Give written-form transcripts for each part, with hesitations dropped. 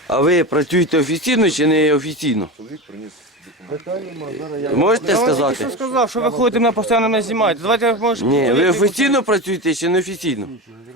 А ви працюєте офіційно чи не офіційно? Чоловік приніс Можете Я сказати? що сказав, що ви ходите мене постійно мене знімаєте. Давайте може. Ні, ви офіційно працюєте чи не офіційно?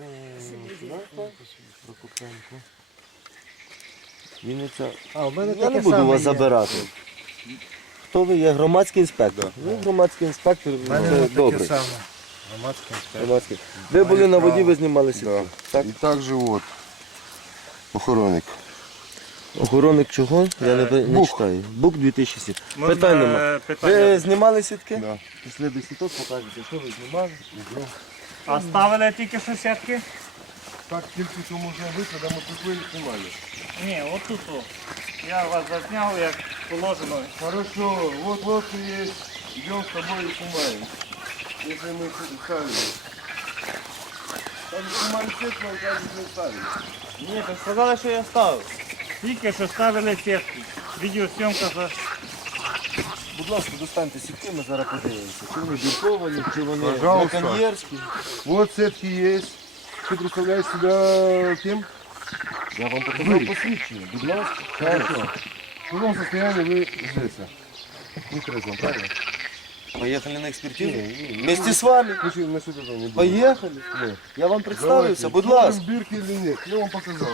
Я не буду вас забирати. Хто ви є? Громадський інспектор. Ви громадський інспектор, це добре. Громадський. Ви були на воді, ви знімали сітки. Так. І також от охоронник. Охоронник чого? Я не читаю. Бук 2007. Питань нема. Ви знімали сітки? Да. Після до сіток покажете, що ви знімали. А ставили тільки що сітки? Так тільки що можна бути, коли ми прийшли і знімали. Ні, от тут. Я вас зазняв, як положено. Хорошо, вот лодка есть, идем с тобой и снимаем. Если мы ставили. Там снимали сетку, а там не ставили. Ні, так сказали, що я ставив. Тільки що ставили сітку. Відеосйомка за... Будь ласка, достаньте сітки, ми зараз подивимося. Чи вони бірковані, чи вони Пожалуйста. браконьєрські. Вот сетки есть. Ты представляешь себя кем? Я вам показав посвідчення, будь ласка. Хорошо. В каком состоянии вы здесь? Не трезвом, правильно? Поїхали на експертизу? Вместе з вами. Слушай, насчет этого не буду. Поїхали. Нет. Я вам представився, будь смотрим, ласка. бирки или нет. Я вам показал.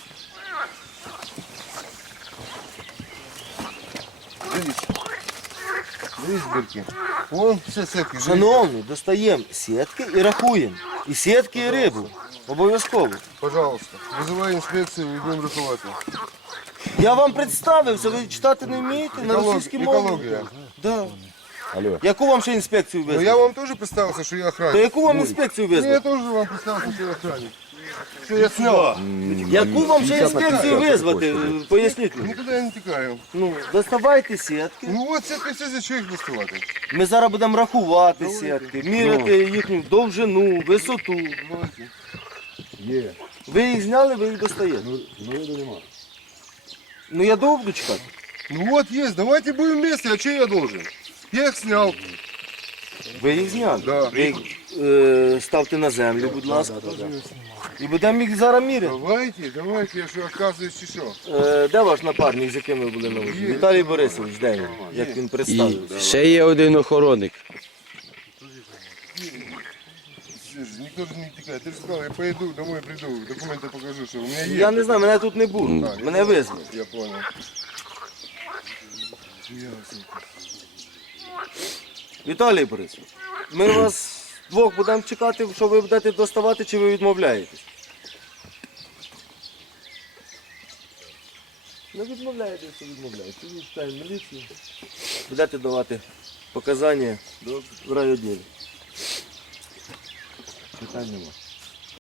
Видишь бирки? Вон все сетки. Шановні, достаємо сітки і рахуємо. І сітки, і рибу. Обов'язково. Пожалуйста. Вызывай инспекцию и будем рисовать. Я вам представився, ви читати не вмієте на російській мові? Экология. Да. Алло. Яку вам ще інспекцію Ну, визвати? я вам тоже представился, что я То охранник. яку вам інспекцію Ну, я визвати? тоже вам представился, что я охранник. Что я снял. Яку вам ще інспекцію визвати? Поясніть мені. Никуда я не текаю. Ну, доставайте сітки. Ну вот сетки все, за что их доставать? Ми зараз будемо рахувати сітки, міряти їхню довжину, висоту. Е. Ви їх зняли, ви їх достаєте. Ну я довго буду чекати. Ну вот есть, давайте будем вместе, а что я должен? Я их снял. Ви їх зняли? Да. Ви їх ставте на землю, будь ласка. І будемо їх зараз міряти. Давайте, я что, оказываюсь, чи що? Де ваш напарник, з яким ви були на воді? Віталій Борисович, де він? Як він І представився? ще є один охоронник. Слушай, никто же не текает. Ты же сказал, я поеду домой, приду, документы покажу, что у меня есть. Я не знаю, мене тут не було. Мене визвали. Я понял. Віталій Борисович, ми вас двох будемо чекати, що ви будете доставати, чи ви відмовляєтесь? Не відмовляєтеся, відмовляєтеся. Ви чекаємо міліцію. Будете давати показання в райвідділі. Питань нема.